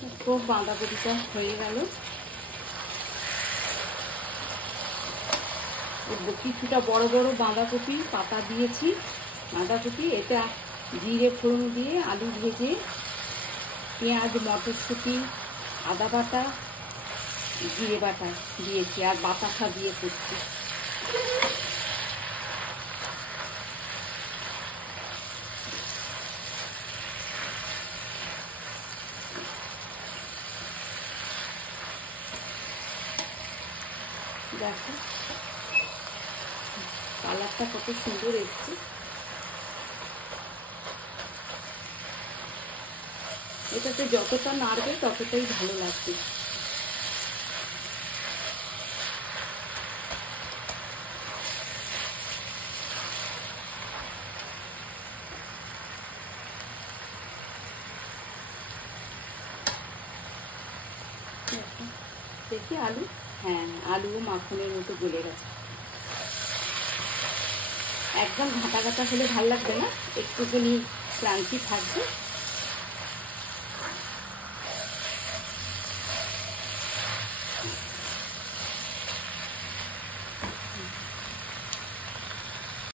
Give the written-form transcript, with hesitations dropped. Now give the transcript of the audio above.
তো বাঁধাকপিটা হয়ে গেল। কিছুটা বড় বড় বাঁধাকপি পাতা দিয়েছি। বাঁধাকপি এটা জিরে ফোড়ন দিয়ে আলু ভেজে পেঁয়াজ, মটরশুঁটি, আদা বাটা, জিরে বাটা দিয়েছি আর বাতাসা দিয়ে করছি। দেখো কালারটা কত সুন্দর এসছে। এটাতে যতটা নাড়বে ততটাই ভালো লাগবে। দেখি আলু, হ্যাঁ আলুও মাখনের মতো গলে গেছে। একদম ঘাটা ঘাটা হলে ভালো লাগবে না, একটুখানি ক্রাঞ্চি থাকবে।